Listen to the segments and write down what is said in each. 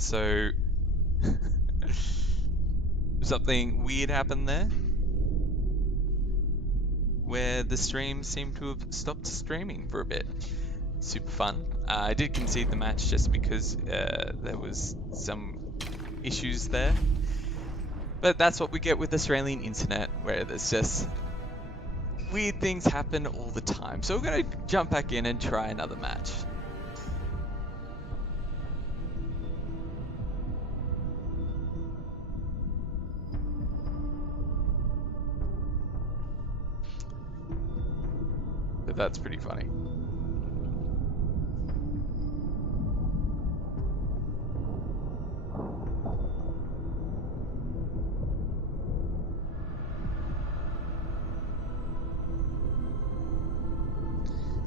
So something weird happened there where the stream seemed to have stopped streaming for a bit. Super fun. I did concede the match just because there was some issues there. But that's what we get with Australian internet, where there's just weird things happen all the time. So we're going to jump back in and try another match. But that's pretty funny.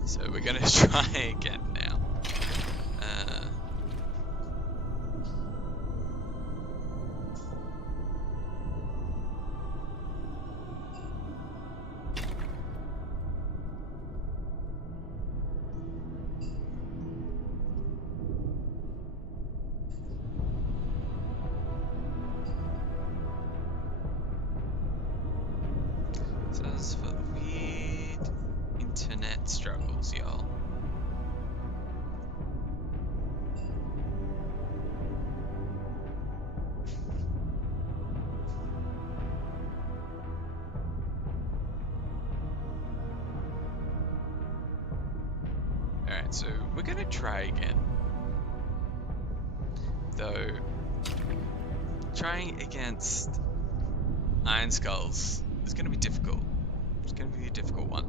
So we're going to try again now. So this is for weird internet struggles, y'all. Alright, so we're gonna try again. Though, trying against Iron Skulls is gonna be difficult. It's gonna be a difficult one.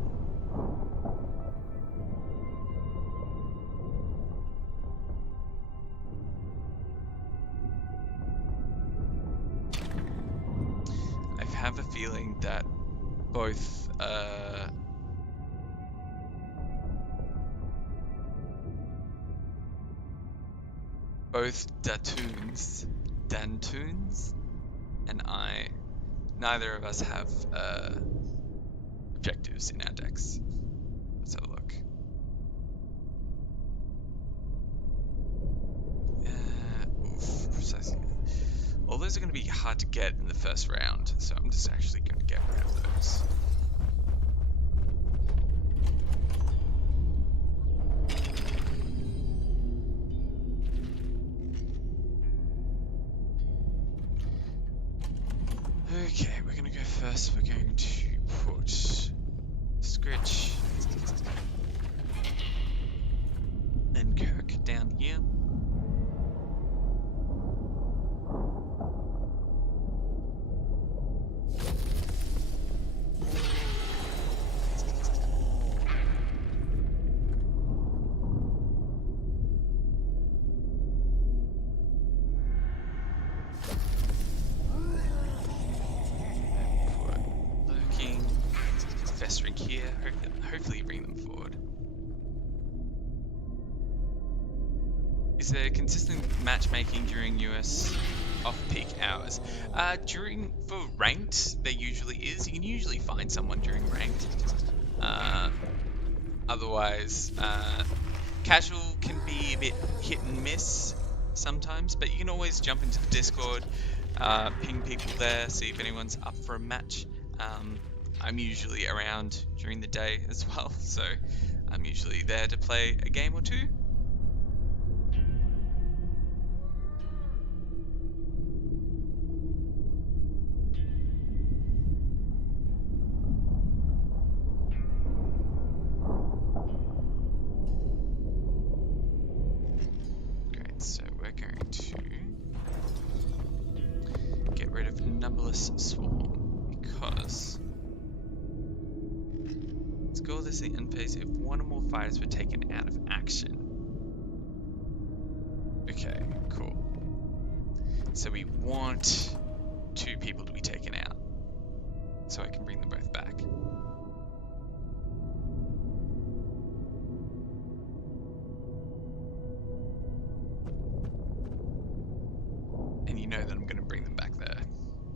I have a feeling that both Dantoons and I, neither of us have objectives in our decks. Let's have a look. Precisely. All those are going to be hard to get in the first round, so I'm just actually going to get rid of those. Okay, we're going to go first. We're going to put Scritch and Kirk down here. Here, hopefully bring them forward. Is there consistent matchmaking during US off-peak hours? For ranked, there usually is. You can usually find someone during ranked. Otherwise, casual can be a bit hit and miss sometimes, but you can always jump into the Discord, ping people there, see if anyone's up for a match. I'm usually around during the day as well, so I'm usually there to play a game or two. Great, so we're going to get rid of Numberless Swarm because score this in end phase if one or more fighters were taken out of action. Okay, cool. So we want 2 people to be taken out, so I can bring them both back. And you know that I'm going to bring them back there.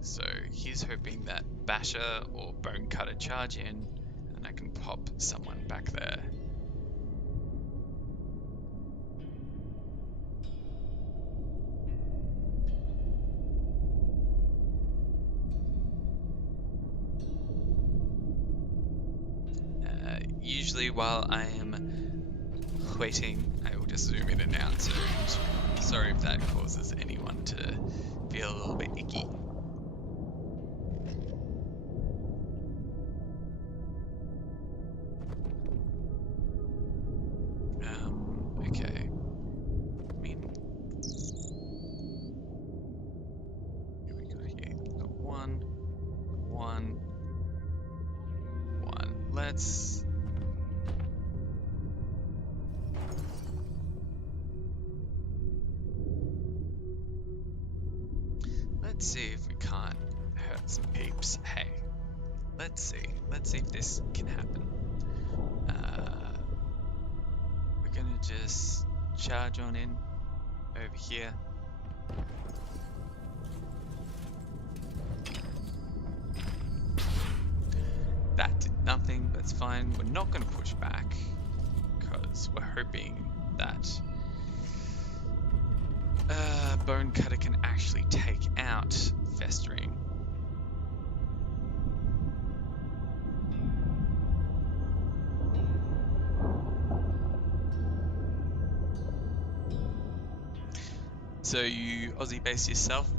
So he's hoping that Basher or Bone Cutter charge in, and I can pop someone back there. usually while I am waiting, I will just zoom in and out, so sorry if that causes anyone to feel a little bit icky. Okay. I mean, here we go here. We've got one. Let's see if we can't hurt some peeps. Hey, let's see if this can happen. We're gonna just charge on in over here. That did nothing, that's fine. We're not gonna push back because we're hoping that Bone Cutter can actually take out Festering. So you Aussie base yourself,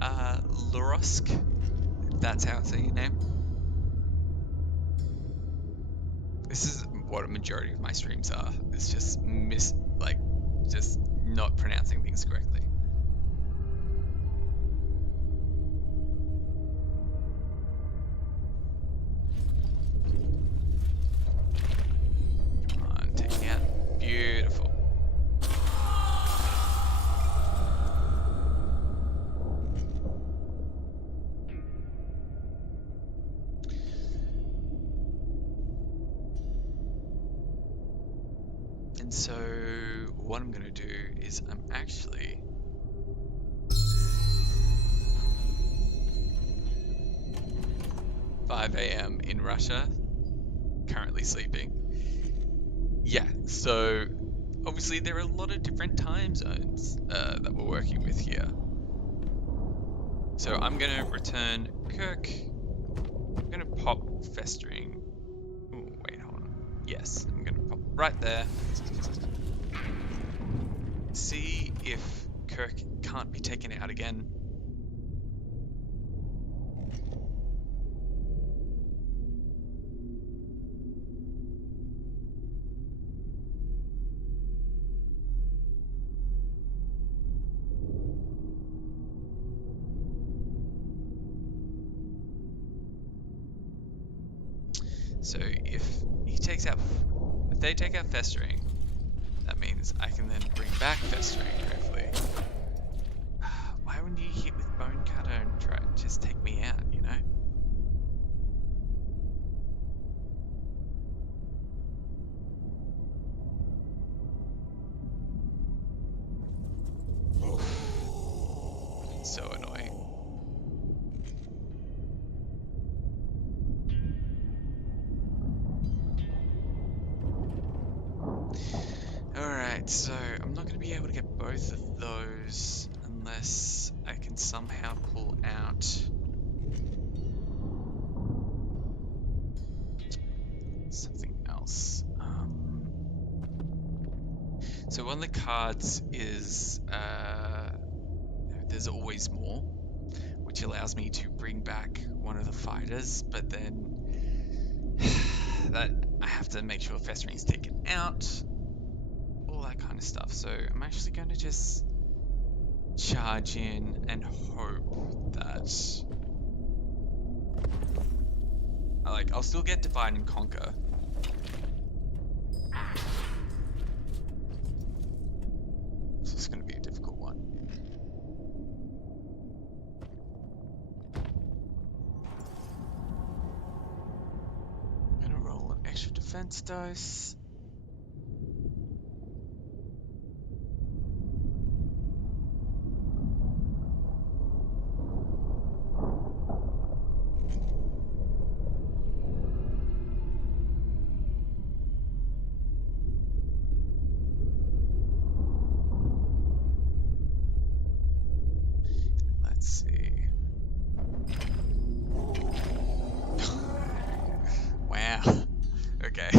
Lurosk, if that's how I say your name. This is what a majority of my streams are. It's just just not pronouncing things correctly. Come on, take me out. Beautiful. And so what I'm gonna do is I'm actually (5 a.m. in Russia, currently sleeping. Yeah, so obviously there are a lot of different time zones that we're working with here. So I'm gonna return Kirk. I'm gonna pop Festering. Oh wait, hold on. Yes, I'm gonna pop right there. See if Kirk can't be taken out again. So if they take out Festering, that means I can then bring back Festering, hopefully. Why wouldn't you hit with Bone Cutter and try to just take me out, you know? So annoying. Alright, so I'm not going to be able to get both of those unless I can somehow pull out something else. So one of the cards is there's always more, which allows me to bring back one of the fighters, but then that I have to make sure Festering's taken out, all that kind of stuff. So I'm actually going to just charge in and hope that I'll still get Divide and Conquer. So it's going to be a difficult one. I'm going to roll an extra defense dice. Let's see. Wow. Okay.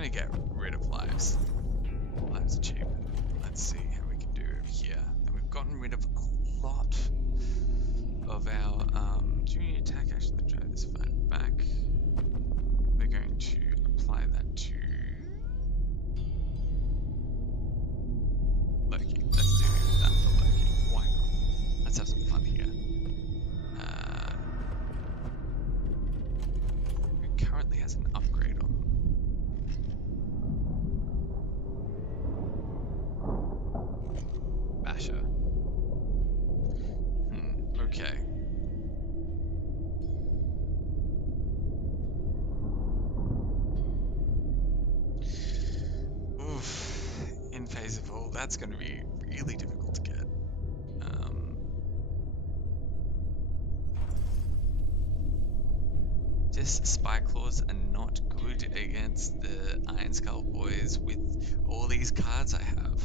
gonna get rid of lives. Lives are cheap. Let's see how we can do over here. And we've gotten rid of a lot of our junior attack. Actually, let's try this fight back. We're going to apply that to Loki. Let's do that for Loki. Why not? Let's have some fun here. Who currently has an upgrade on them? Basher. Okay. Oof. Invisible. That's going to be really difficult to get. Just Spy Claws are not good against the Iron Skull boys with all these cards I have.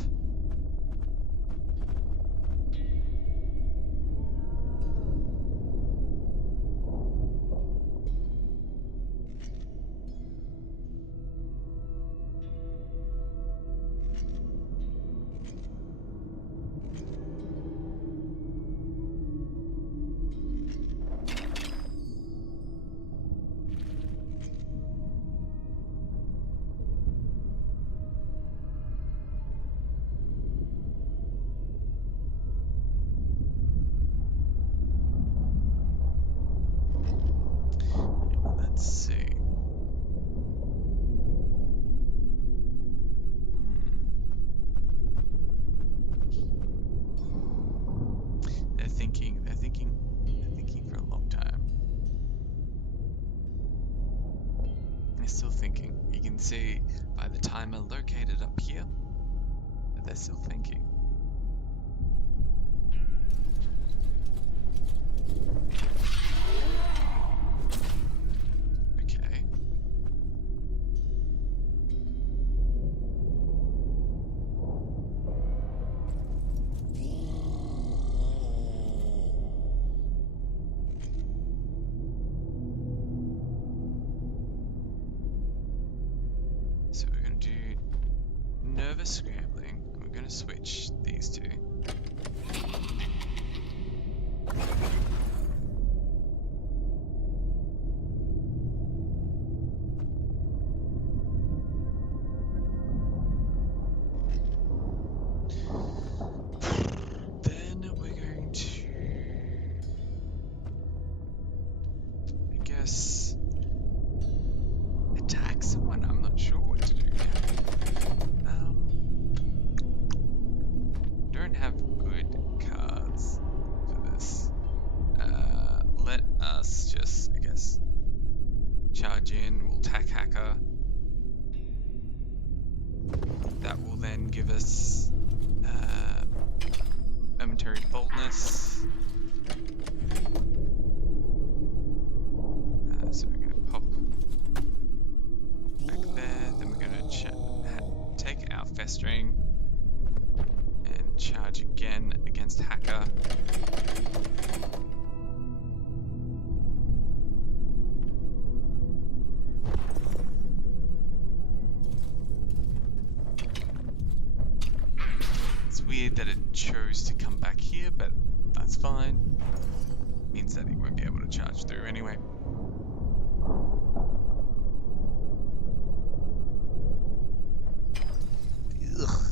Let's see. They're thinking for a long time. They're still thinking. You can see by the timer located up here that they're still thinking. Okay. So we're going to do nervous scrambling, and we're going to switch these two. Then we're going to, I guess, attack someone. I'm not sure what to do here. Don't have good cards for this. Let us just, I guess, charge in. We'll attack Hacker. That will then give us momentary boldness. So we're going to pop back there. Then we're going to take our Festering and charge again against Hacker. It's weird that it chose to come back here, but that's fine. Means that he won't be able to charge through anyway. Ugh,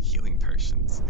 healing potions.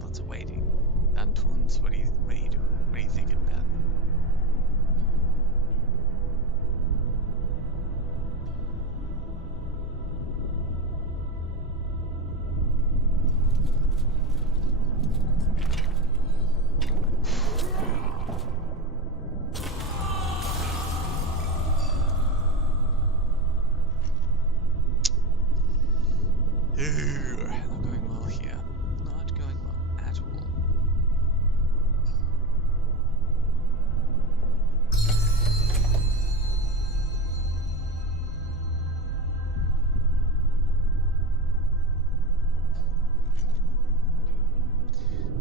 Lots of waiting. Antunes, what are you doing? What are you thinking about? Not going well here. Not going well at all.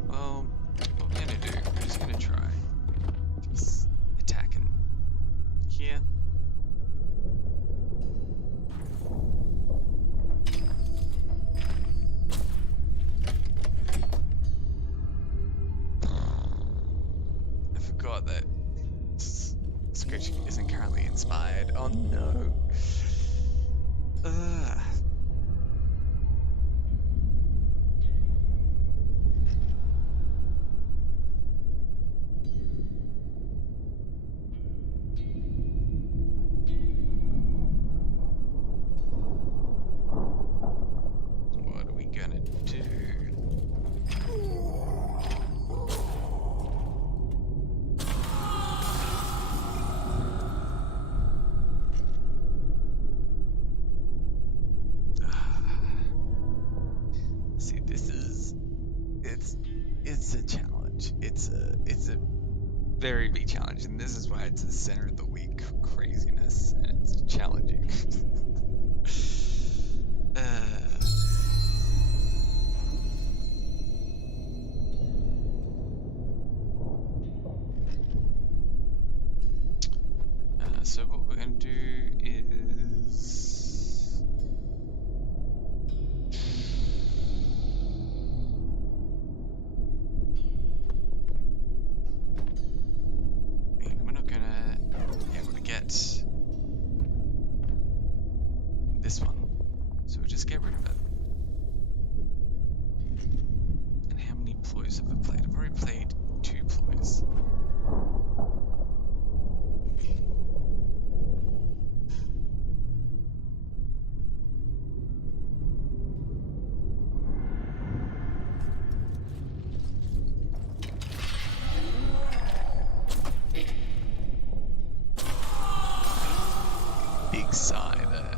Well, what we're gonna do, we're just gonna try just attacking here. I forgot that Scritch isn't currently inspired. Oh no. Ugh. What are we gonna do? See, this is it's a challenge. It's a very big challenge, and this is why it's the center of the week craziness, and it's challenging. So what we're gonna do is we're not gonna be able to get this one, so we'll just get rid of it. And how many ploys have I played? I've already played 2 ploys. Big sigh there.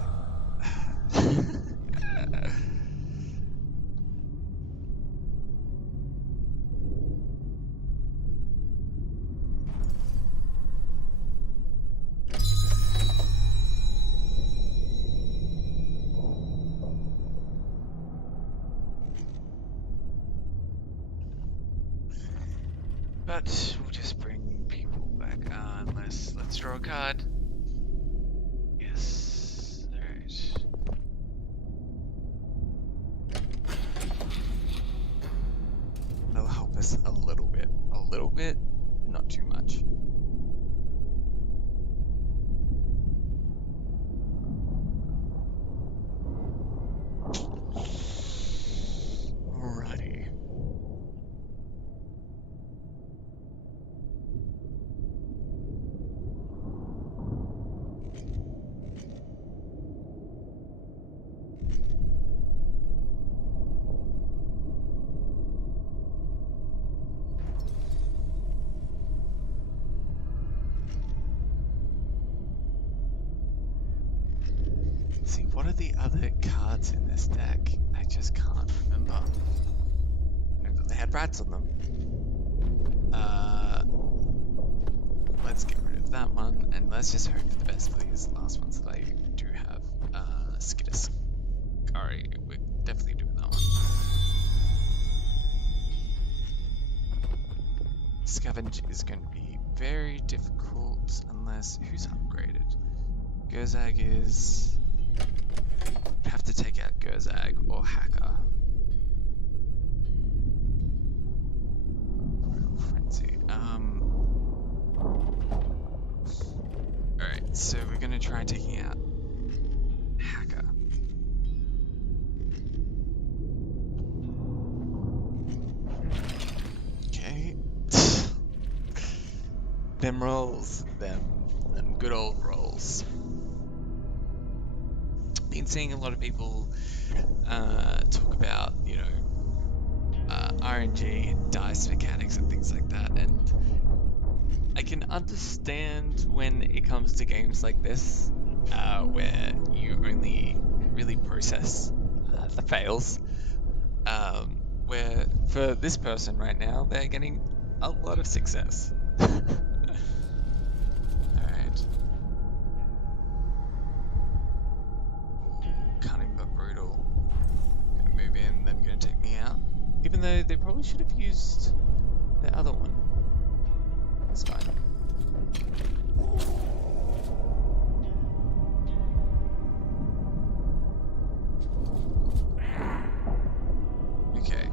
But we'll just bring people back unless let's draw a card. Yes, alright. That'll help us a little bit, not too much. Alrighty. See, what are the other cards in this deck? I just can't remember. I know that they had rats on them. Let's get rid of that one, and let's just hope for the best for these last ones that I do have. Skiddaskari, we're definitely doing that one. Scavenge is going to be very difficult unless... Who's upgraded? Gerzag is... have to take out Gerzag or Hacker. Frenzy. Alright, so we're gonna try taking out Hacker. Okay. Them rolls. Them good old rolls. Been seeing a lot of people talk about, you know, RNG and dice mechanics and things like that, and I can understand when it comes to games like this, where you only really process the fails. Where for this person right now, they're getting a lot of success. Alright. Cunning but brutal. Gonna move in, then gonna take me out. Even though they probably should have used the other one. That's fine. Okay.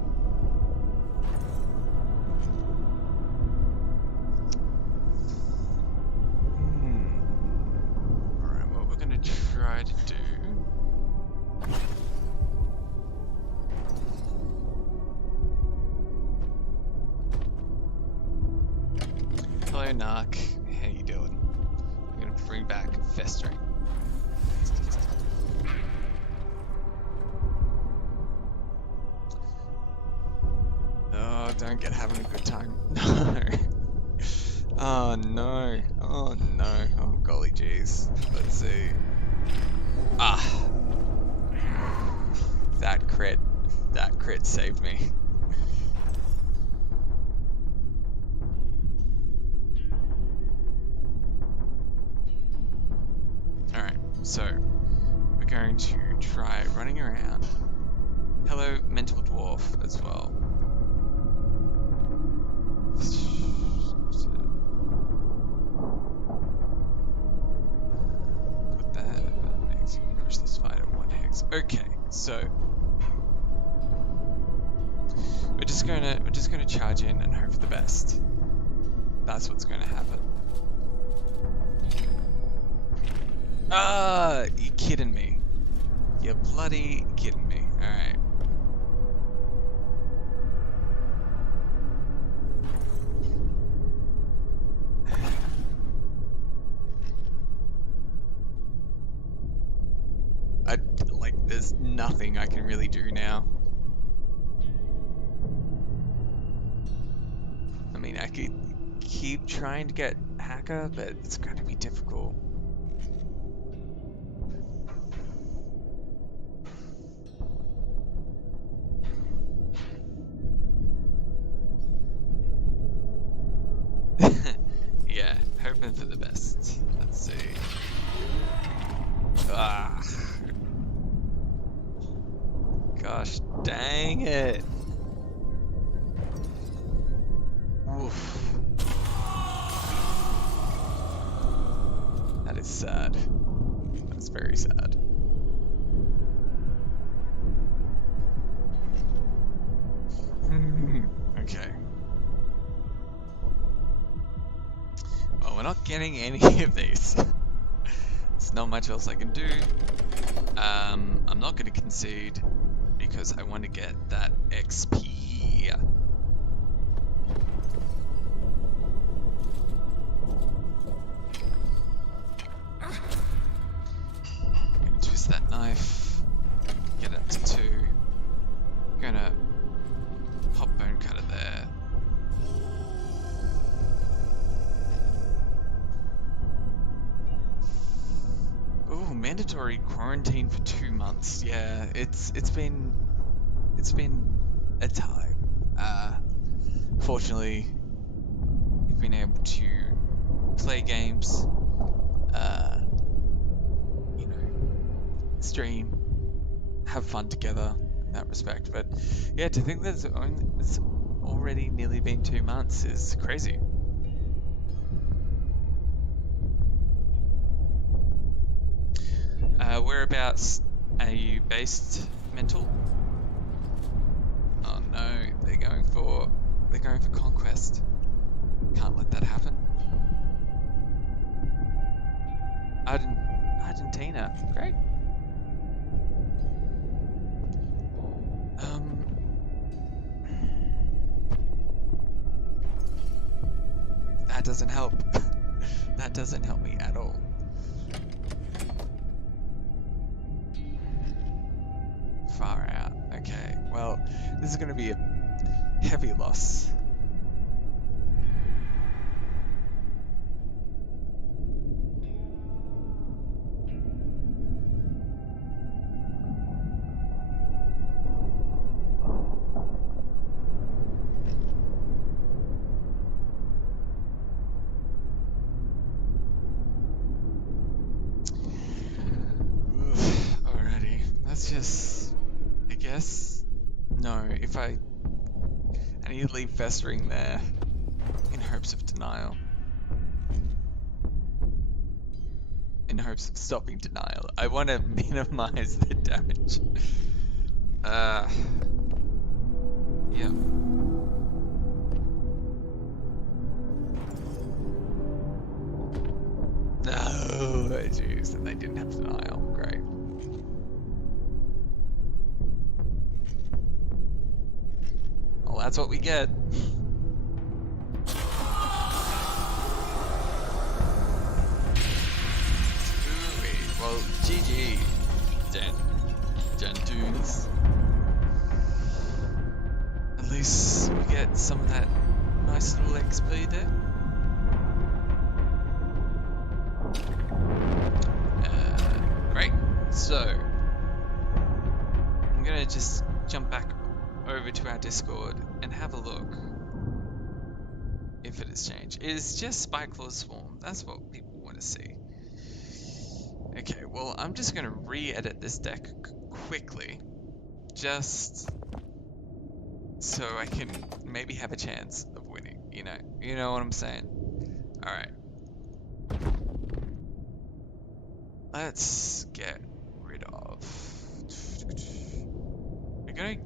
Alright, what we're gonna try to do. Hello, Narc. How you doing? I'm gonna bring back Festering. Oh, don't get having a good time. No. Oh no. Oh no. Oh golly jeez. Let's see. Ah. That crit. That crit saved me. Alright, so we're going to try running around. Hello, mental dwarf as well. Put that next. Push this fighter 1 hex. Okay, so we're just gonna charge in and hope for the best. That's what's gonna happen. Ah, you kidding me? You're bloody kidding me. Alright. There's nothing I can really do now. I mean, I could keep trying to get Hacker, but it's going to be difficult. Yeah, hoping for the best. Let's see. Ah. Gosh dang it. Oof. That is sad. That's very sad. Okay. Well, we're not getting any of these. There's not much else I can do. I'm not going to concede because I want to get that XP. I'm going to twist that knife, get it up to 2. I'm going to pop bone cutter there. Ooh, mandatory quarantine for 2 months. Yeah, it's been a time. Fortunately, we've been able to play games, you know, stream, have fun together in that respect. But yeah, to think that it's already nearly been 2 months is crazy. Whereabouts are you based, Mental? Oh no, they're going for conquest. Can't let that happen. Argentina, great. That doesn't help. That doesn't help me at all. Far out. Okay, well, this is going to be a heavy loss. just, I guess, no, if I need to leave festering there in hopes of denial. In hopes of stopping denial. I want to minimize the damage. Yeah. No, jeez, and they didn't have denial. Great. Well, that's what we get. Well, GG, Dudes. At least we get some of that nice little XP there. Great. So, I'm gonna just jump back over to our Discord and have a look if it has changed. It is just Spikeful Swarm. That's what people want to see. Okay, well, I'm just going to re-edit this deck quickly, just so I can maybe have a chance of winning, you know what I'm saying? Alright. Let's get rid of... We're going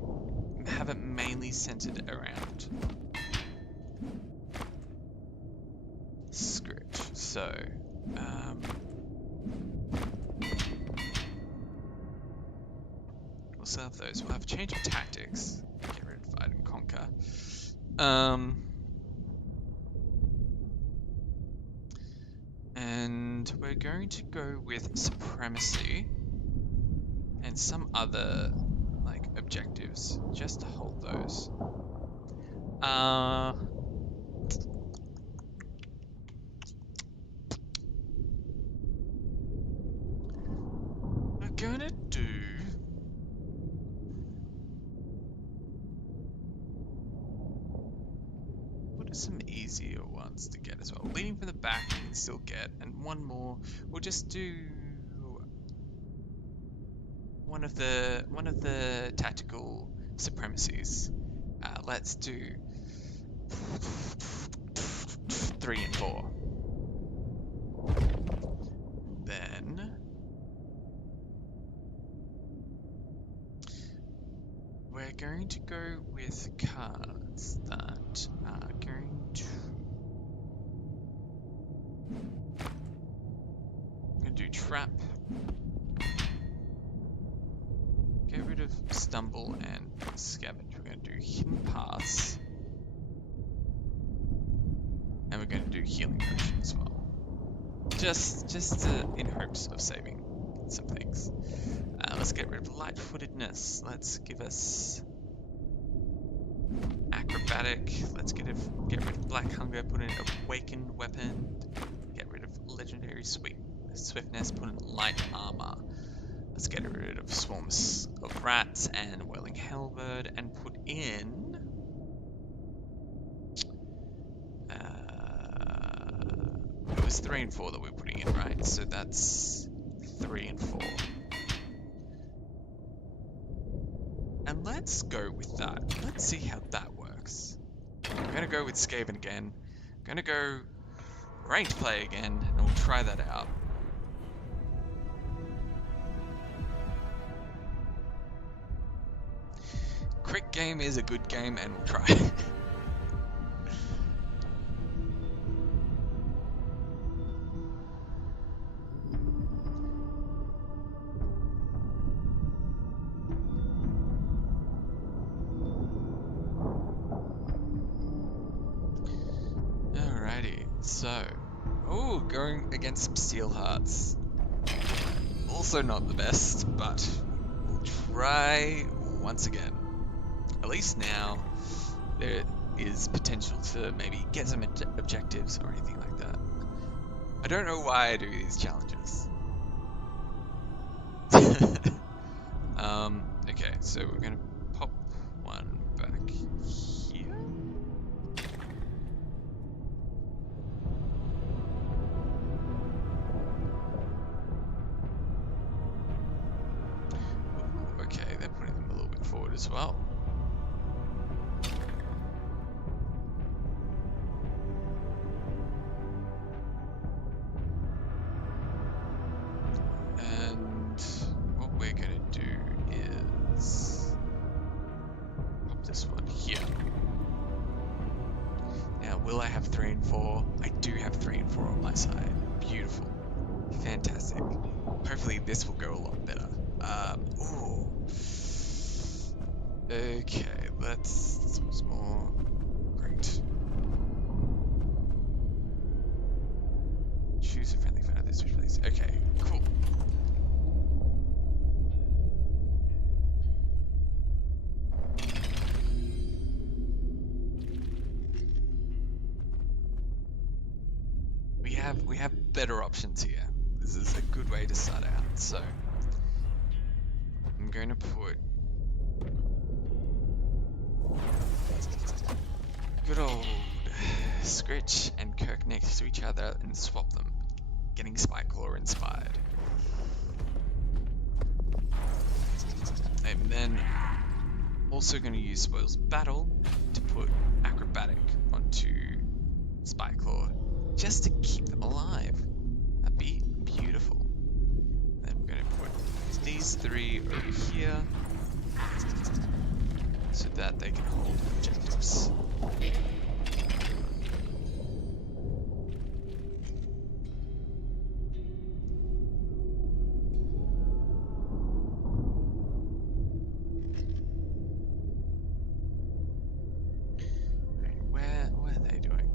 to have it mainly centered around script, so... we'll still have those. We'll have a change of tactics. Get rid of Fight and Conquer. And we're going to go with Supremacy and some other objectives, just to hold those. We're gonna do... What are some easier ones to get as well? Leading from the back we can still get, and one more. We'll just do one of the tactical supremacies. Let's do 3 and 4. Then we're going to go with cards that are going to... I'm going to do Trap. Get rid of Stumble and Scavenge. We're going to do Hidden Pass. And we're going to do Healing Potion as well. Just in hopes of saving some things. Let's get rid of Light-footedness. Let's give us Acrobatic. Let's get rid of Black Hunger, put in Awakened Weapon. Get rid of Legendary Swiftness, put in Light Armor. Let's get rid of Swarms of Rats and Whirling Hellbird and put in... it was 3 and 4 that we're putting in, right? So that's 3 and 4. And let's go with that. Let's see how that works. I'm going to go with Skaven again. I'm going to go ranked play again, and we'll try that out. Quick game is a good game, and we'll try. So, going against some Steel Hearts. Also not the best, but we'll try once again. At least now there is potential to maybe get some objectives or anything like that. I don't know why I do these challenges. Okay, so we're gonna pop one back here. forward as well. And what we're going to do is pop this one here. Now, will I have 3 and 4? I do have 3 and 4 on my side. Beautiful. Fantastic. Hopefully this will go a lot better. Ooh. Okay, let's some more. Great. Choose a friendly foe. This place. Okay, cool. We have better options here. This is a good way to start out. So I'm going to put good old Scritch and Kirk next to each other and swap them, getting Spikeclaw inspired. And then also going to use Spoils Battle to put Acrobatic onto Spikeclaw, just to keep them alive. That'd be beautiful. Then we're going to put these 3 over here so that they can hold objectives. Where are they doing?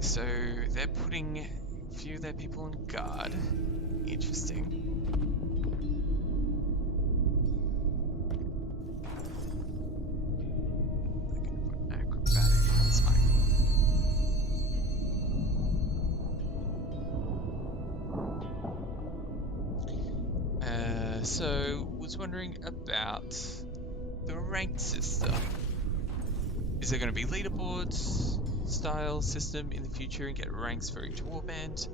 So they're putting a few of their people on guard. Interesting. They're going to put Acrobatic on Spikeclaw. So was wondering about the ranked system. Is there going to be leaderboards style system in the future and get ranks for each warband?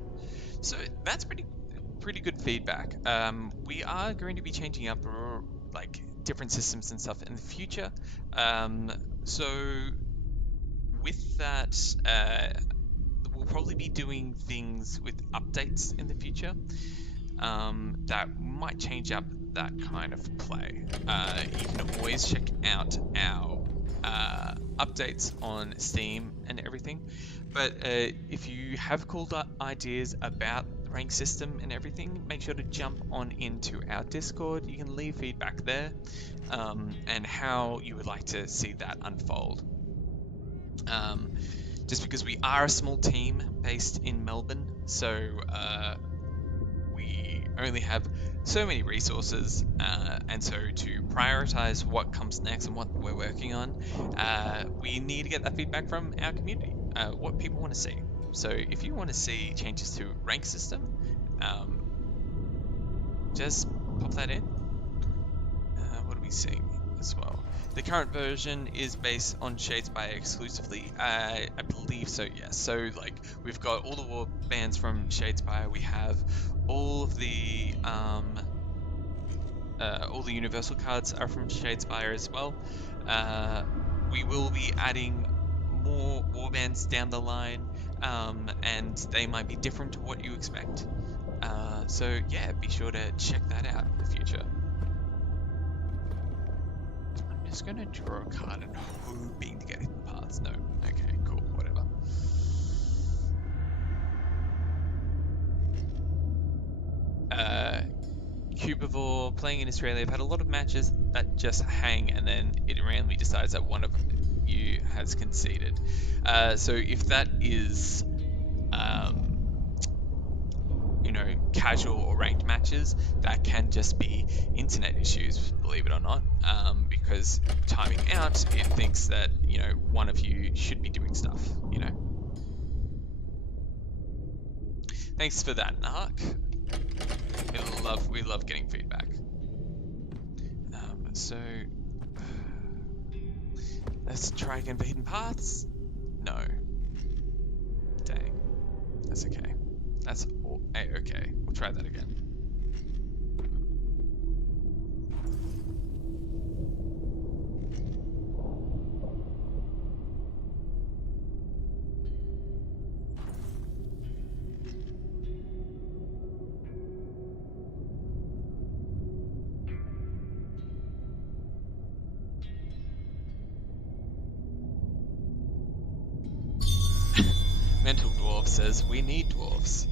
So that's pretty good feedback. We are going to be changing up like different systems and stuff in the future. So with that, we'll probably be doing things with updates in the future that might change up that kind of play. You can always check out our updates on Steam and everything, but if you have cool ideas about the rank system and everything, make sure to jump on into our Discord. You can leave feedback there and how you would like to see that unfold. Just because we are a small team based in Melbourne, so we only have so many resources, and so to prioritize what comes next and what we're working on, we need to get that feedback from our community, what people want to see. So if you want to see changes to rank system, just pop that in. What are we seeing as well? The current version is based on Shadespire exclusively. I believe so, yes. So like we've got all the war bands from Shadespire. We have all of the universal cards are from Shadespire as well. We will be adding more warbands down the line, and they might be different to what you expect. So yeah, be sure to check that out in the future. I'm just gonna draw a card and hoping to get hidden paths. No, okay, cool, whatever. Cubivore, playing in Australia, I've had a lot of matches that just hang and then it randomly decides that one of you has conceded. So if that is, casual or ranked matches, that can just be internet issues, believe it or not, because timing out, it thinks that, you know, one of you should be doing stuff, you know. Thanks for that, Narc. We love getting feedback. So let's try again for hidden paths. No. Dang. That's okay. That's okay. We'll try that again. Mental Dwarf says, we need dwarves.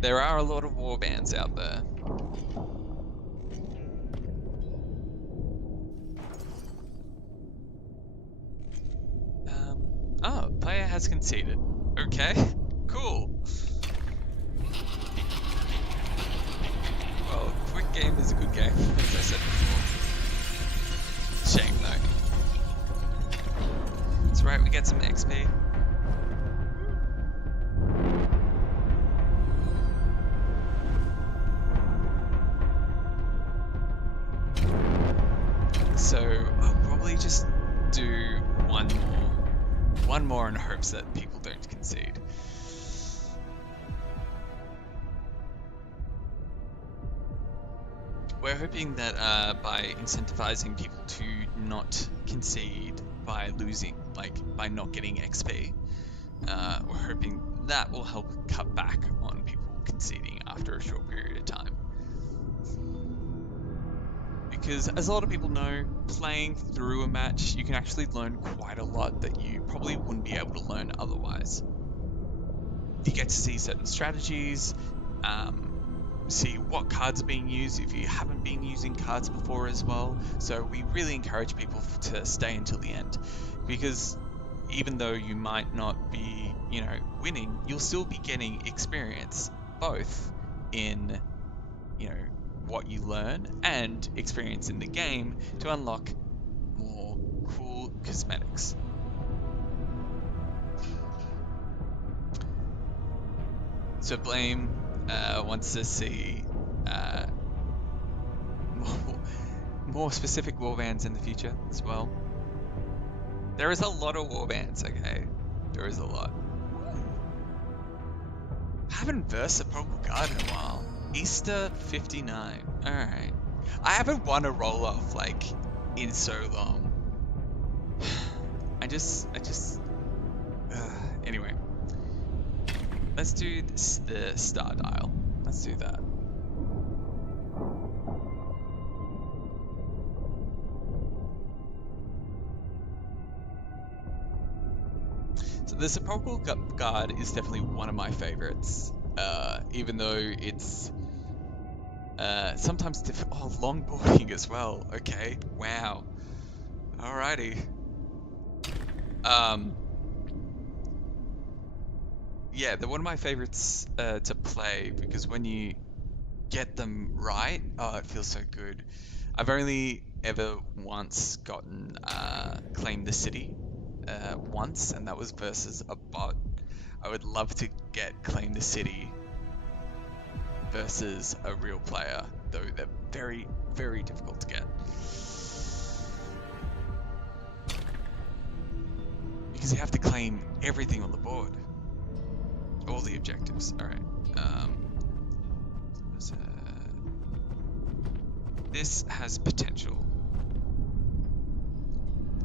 There are a lot of warbands out there. Oh, player has conceded. Okay, cool. Well, quick game is a good game, as I said before. Shame though. It's right, we get some XP. So I'll probably just do one more in hopes that people don't concede. We're hoping that by incentivizing people to not concede by losing, like by not getting XP, we're hoping that will help cut back on people conceding after a short period of time. Because as a lot of people know, playing through a match, you can actually learn quite a lot that you probably wouldn't be able to learn otherwise. You get to see certain strategies, see what cards are being used if you haven't been using cards before as well. So we really encourage people to stay until the end, because even though you might not be, you know, winning, you'll still be getting experience, both in, you know, what you learn and experience in the game to unlock more cool cosmetics. So Blame wants to see more specific warbands in the future as well. There is a lot of warbands, okay? There is a lot. I haven't versed a Purple Guard in a while. Easter 59. Alright. I haven't won a roll-off, like, in so long. Anyway. Let's do the star dial. Let's do that. So the Sepulchral Guard is definitely one of my favorites. Even though it's sometimes longboarding as well. Okay, wow. Alrighty. Yeah, they're one of my favorites to play, because when you get them right, oh, it feels so good. I've only ever once gotten Claim the City once, and that was versus a bot. I would love to get Claim the City versus a real player, though they're very, very difficult to get. Because you have to claim everything on the board. All the objectives. Alright. This has potential.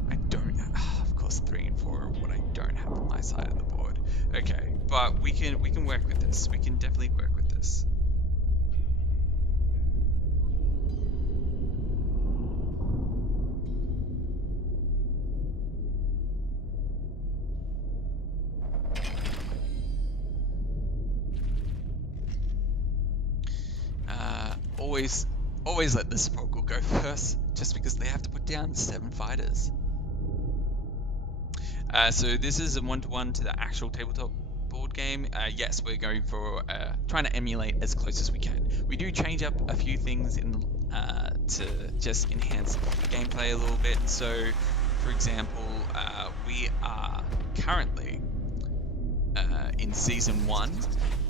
I don't have, of course 3 and 4 are what I don't have on my side of the board. Okay, but we can work with this. We can definitely work with this. Always let the Sepulchral go first, just because they have to put down 7 fighters. So this is a one-to-one to the actual tabletop board game. Yes, we're going for trying to emulate as close as we can. We do change up a few things to just enhance gameplay a little bit. So, for example, we are currently in season 1,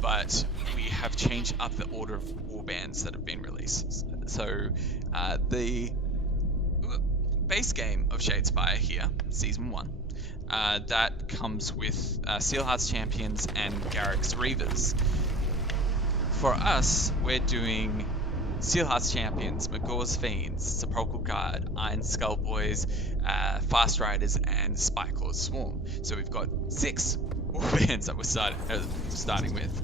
but we have changed up the order of warbands that have been released. So the base game of Shadespire here, season 1, that comes with Steelheart's Champions and Garrick's Reavers. For us, we're doing Steelheart's Champions, Magor's Fiends, Sepulchral Guard, Iron Skull Boys, Fast Riders, and Spyclaw's Swarm. So we've got 6 warbands that we're starting with.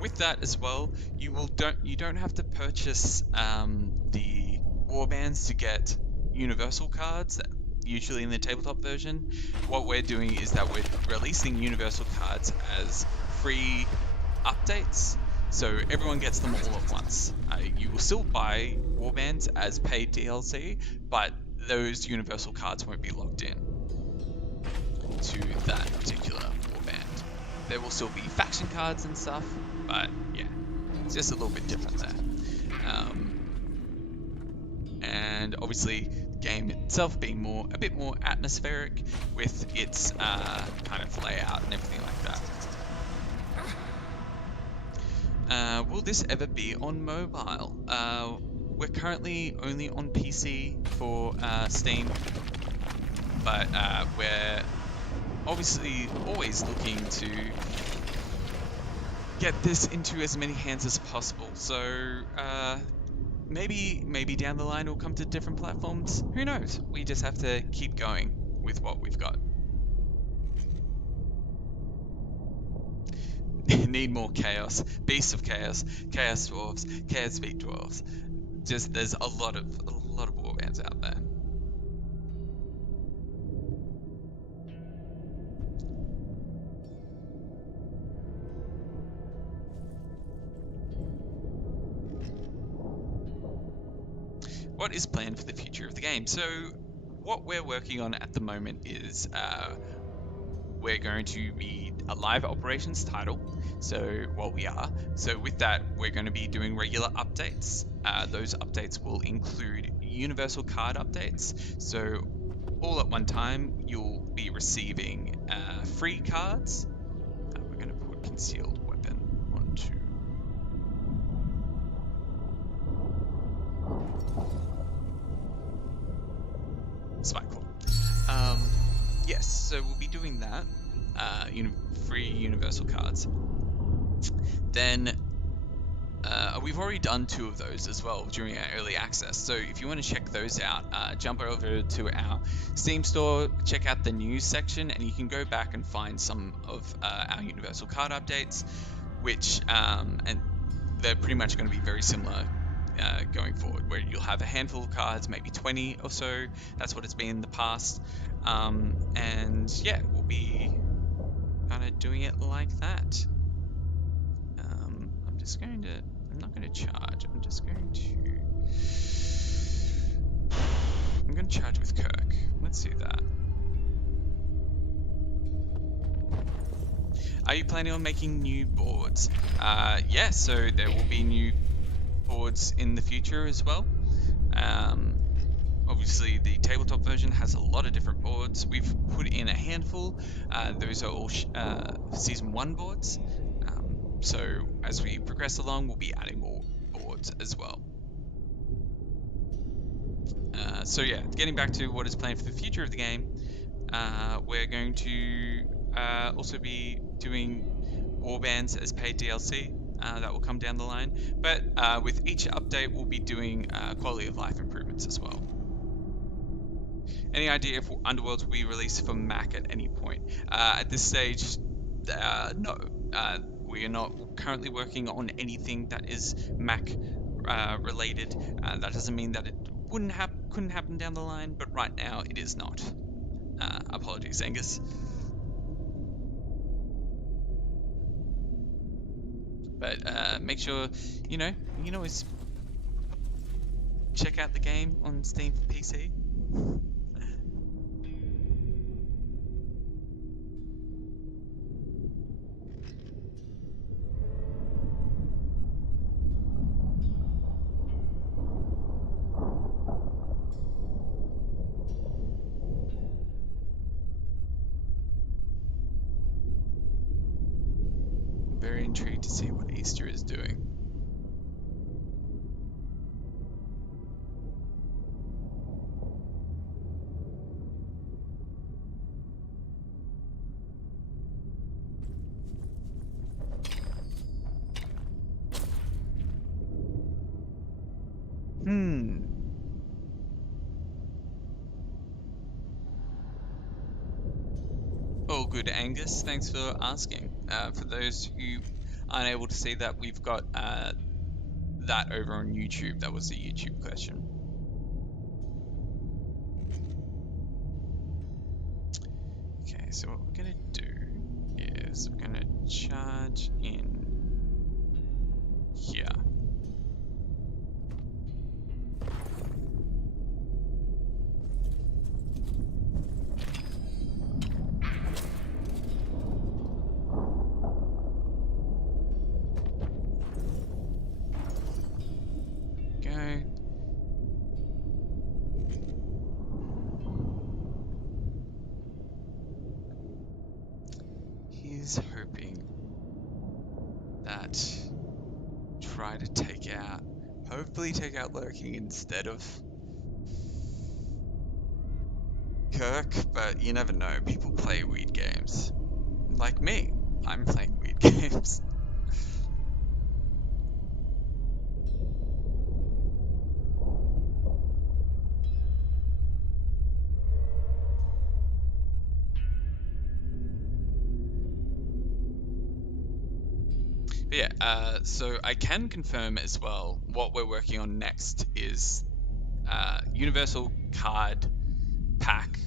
With that as well, you don't have to purchase the warbands to get universal cards. Usually in the tabletop version, what we're doing is that we're releasing universal cards as free updates, so everyone gets them all at once. You will still buy warbands as paid DLC, but those universal cards won't be locked in to that particular warband. There will still be faction cards and stuff, but yeah, it's just a little bit different there. And obviously, the game itself being a bit more atmospheric with its kind of layout and everything like that. Will this ever be on mobile? We're currently only on PC for Steam, but we're obviously always looking to get this into as many hands as possible. So maybe down the line we'll come to different platforms. Who knows? We just have to keep going with what we've got. Need more chaos, beasts of chaos, chaos dwarves, chaos beat dwarves. Just there's a lot of warbands out there. What is planned for the future of the game? So what we're working on at the moment is we're going to be a live operations title. So we are. So with that, we're going to be doing regular updates. Those updates will include universal card updates. So all at one time, you'll be receiving free cards. We're going to put concealed weapon onto. Spyclaw. Yes, so we'll be doing that. Free universal cards. Then we've already done 2 of those as well during our early access. So if you want to check those out, jump over to our Steam store, check out the news section, and you can go back and find some of our universal card updates, which and they're pretty much going to be very similar going forward, where you'll have a handful of cards, maybe 20 or so. That's what it's been in the past. And yeah, we'll be kind of doing it like that. I'm not going to charge. I'm going to charge with Kirk. Let's do that. Are you planning on making new boards? Yes, so there will be new boards in the future as well. Obviously, the tabletop version has a lot of different boards. We've put in a handful. Those are all Season 1 boards. So as we progress along, we'll be adding more boards as well. So yeah, getting back to what is planned for the future of the game, we're going to also be doing warbands as paid DLC. That will come down the line. But with each update, we'll be doing quality of life improvements as well. Any idea if Underworlds will be released for Mac at any point? At this stage, no. We are not currently working on anything that is Mac related. That doesn't mean that it couldn't happen down the line, but right now it is not. Apologies, Angus. But make sure, you can always check out the game on Steam for PC. very intrigued to see what Easter is doing. All good, Angus. Thanks for asking. For those who aren't able to see that, we've got that over on YouTube. That was a YouTube question. Okay, so what we're gonna do is we're gonna charge in here. Go. He's hoping that try to take out, hopefully take out Lurking instead of Kirk, but you never know. People play weird games. Like me, I'm playing weird games. But yeah, so I can confirm as well what we're working on next is Universal Card Pack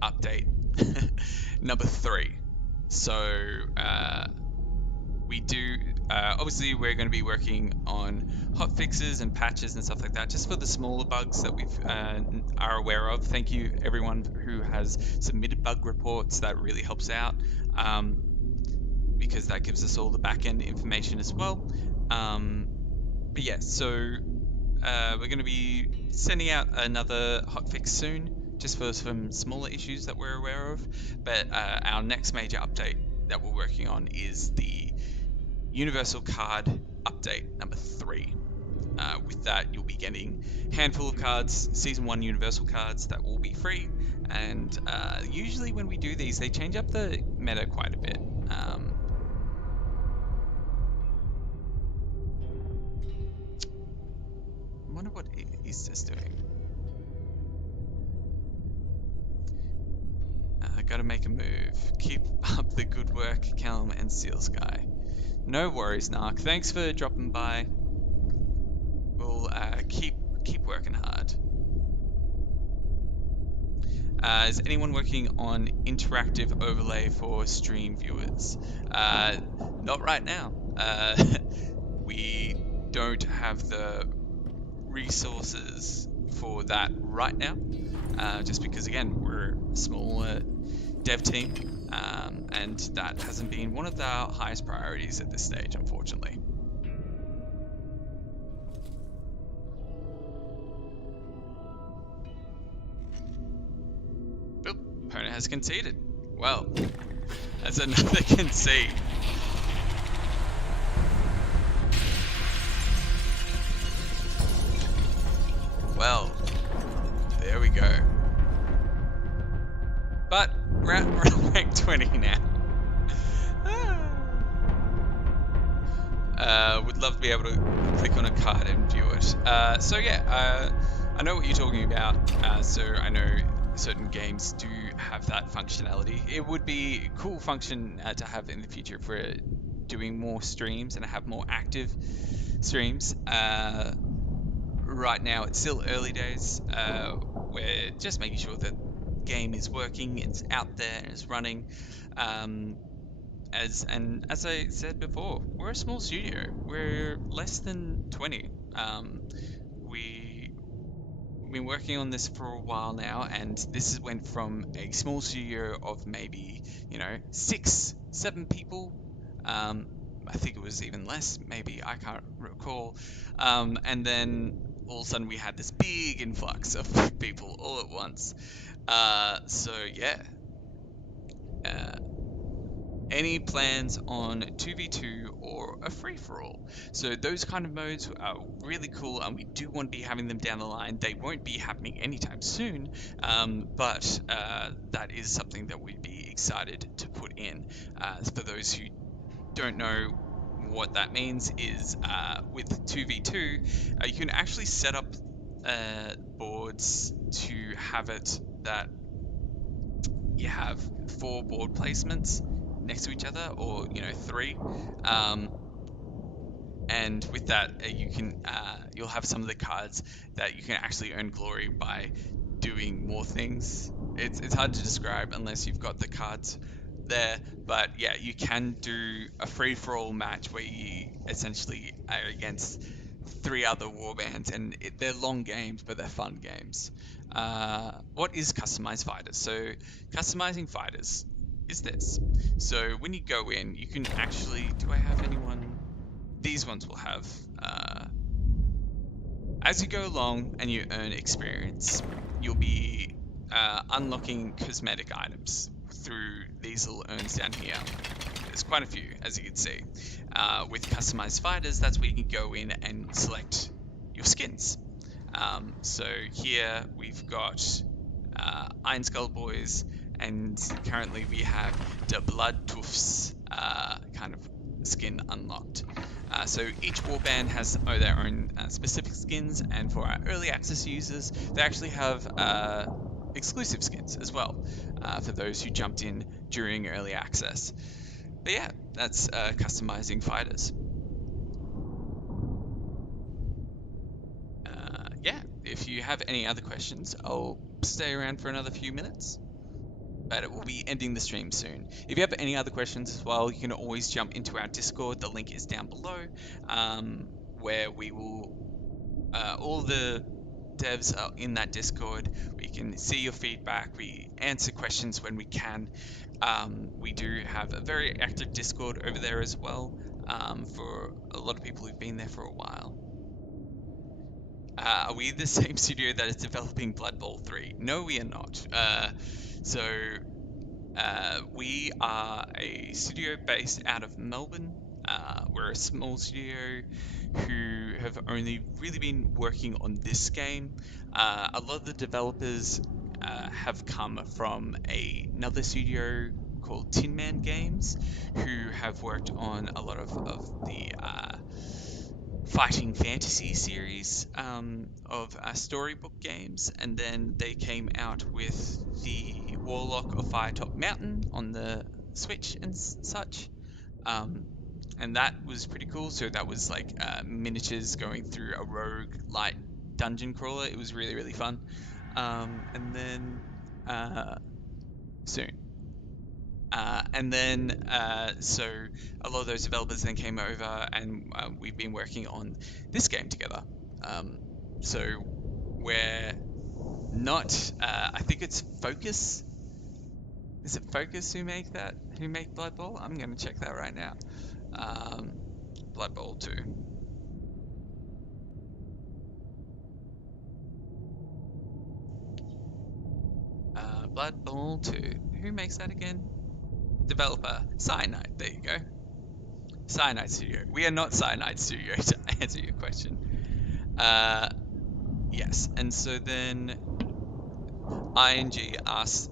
update number 3. So we do obviously we're going to be working on hot fixes and patches and stuff like that, just for the smaller bugs that we are aware of. Thank you everyone who has submitted bug reports. That really helps out. Because that gives us all the back-end information as well. But yeah, so we're going to be sending out another hotfix soon, just for some smaller issues that we're aware of. But our next major update that we're working on is the Universal Card update number 3. With that, you'll be getting a handful of cards, Season 1 Universal cards that will be free. And usually when we do these, they change up the meta quite a bit. I wonder what Easter's doing. Gotta make a move. Keep up the good work, Callum and Steel Sky. No worries, Narc. Thanks for dropping by. We'll keep working hard. Is anyone working on interactive overlay for stream viewers? Not right now. We don't have the resources for that right now, just because again we're a small dev team, and that hasn't been one of the highest priorities at this stage, unfortunately. Oop, opponent has conceded. Well, that's another concede. Well, there we go. But we're at rank 20 now. Would love to be able to click on a card and view it. So yeah, I know what you're talking about. So I know certain games do have that functionality. It would be a cool function to have in the future if we're doing more streams and have more active streams. Right now it's still early days. We're just making sure that the game is working, it's out there, it's running. As I said before, we're a small studio. We're less than 20. We've been working on this for a while now, and this went from a small studio of maybe 6-7 people. I think it was even less, maybe, I can't recall. And then all of a sudden we had this big influx of people all at once. So yeah. any plans on 2v2 or a free-for-all? So those kind of modes are really cool, and we do want to be having them down the line. They won't be happening anytime soon, but that is something that we'd be excited to put in. For those who don't know, what that means is with 2v2, you can actually set up boards to have it that you have 4 board placements next to each other, or 3. And with that, you'll have some of the cards that you can actually earn glory by doing more things. It's hard to describe unless you've got the cards there, but yeah, you can do a free-for-all match where you essentially are against 3 other warbands, and they're long games, but they're fun games. What is customized fighters? So customizing fighters is this. So when you go in, you can actually, do I have anyone? These ones will have, as you go along and you earn experience, you'll be unlocking cosmetic items through these little urns down here. There's quite a few, as you can see. With customized fighters, that's where you can go in and select your skins. So here we've got Iron Skull Boys, and currently we have the Blood Tuffs kind of skin unlocked. So each warband has their own specific skins, and for our early access users, they actually have exclusive skins as well, for those who jumped in during early access. But yeah, that's customizing fighters. Yeah, if you have any other questions, I'll stay around for another few minutes, but it will be ending the stream soon. If you have any other questions as well, you can always jump into our Discord. The link is down below, where we will, all the devs are in that Discord. We can see your feedback. We answer questions when we can. We do have a very active Discord over there as well, for a lot of people who've been there for a while. Are we the same studio that is developing Blood Bowl 3? No, we are not. We are a studio based out of Melbourne. We're a small studio who have only really been working on this game. A lot of the developers have come from another studio called Tin Man Games, who have worked on a lot of the fighting fantasy series of storybook games, and then they came out with the Warlock of Firetop Mountain on the Switch and such, and that was pretty cool. So that was like miniatures going through a rogue light dungeon crawler. It was really, really fun. And then soon. So a lot of those developers then came over, and we've been working on this game together. So we're not, I think it's Focus. Is it Focus who make that? Who make Blood Bowl? I'm going to check that right now. Blood Bowl 2. Blood Bowl 2. Who makes that again? Developer. Cyanide. There you go. Cyanide Studio. We are not Cyanide Studio, to answer your question. Yes, and so then ING asks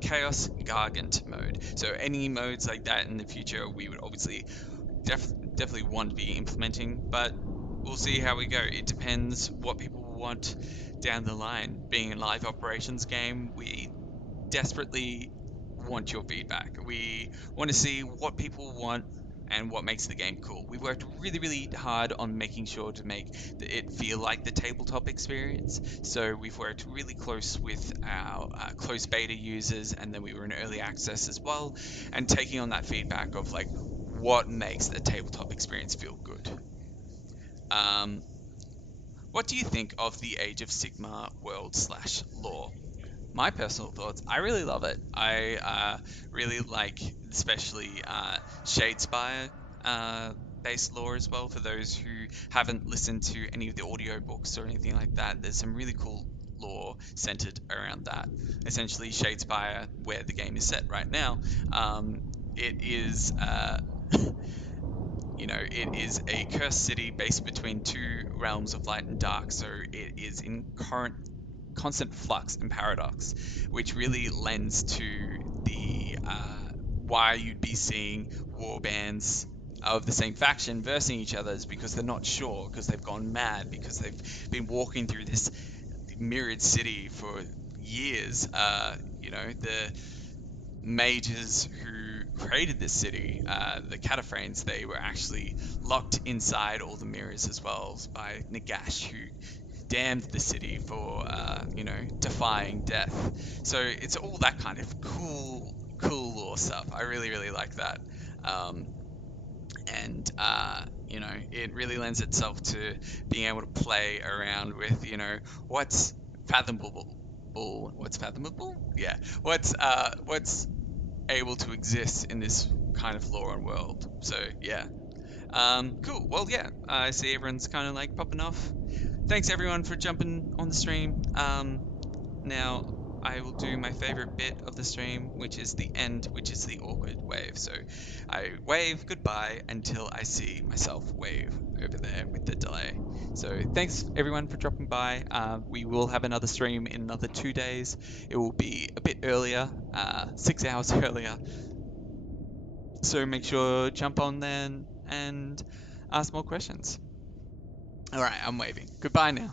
Chaos Gargant mode. So any modes like that in the future, we would obviously definitely want to be implementing, but we'll see how we go. It depends what people want down the line. Being a live operations game, we desperately want your feedback. We want to see what people want and what makes the game cool. We worked really, really hard on making sure to make it feel like the tabletop experience. So we've worked really close with our close beta users, and then we were in early access as well, and taking on that feedback of like what makes the tabletop experience feel good. What do you think of the Age of Sigmar world / lore? My personal thoughts, I really love it. I really like, especially Shadespire based lore as well. For those who haven't listened to any of the audiobooks or anything like that, there's some really cool lore centered around that. Essentially, Shadespire, where the game is set right now, it is, you know, it is a cursed city based between two realms of light and dark. So it is in constant flux and paradox, which really lends to the why you'd be seeing war bands of the same faction versing each other, is because they're not sure, because they've gone mad, because they've been walking through this mirrored city for years. You know, the mages who created this city, the Cataphragnes, they were actually locked inside all the mirrors as well by Nagash, who damned the city for, you know, defying death. So it's all that kind of cool lore stuff. I really like that. Um, and you know, it really lends itself to being able to play around with, you know, what's fathomable. What's fathomable? Yeah. What's able to exist in this kind of lore and world. So yeah. Cool. Well, yeah. I see everyone's kind of like popping off. Thanks everyone for jumping on the stream. Now I will do my favorite bit of the stream, which is the end, which is the awkward wave. So I wave goodbye until I see myself wave over there with the delay. So thanks everyone for dropping by. We will have another stream in another 2 days. It will be a bit earlier, 6 hours earlier. So make sure jump on then and ask more questions. All right, I'm waving. Goodbye now.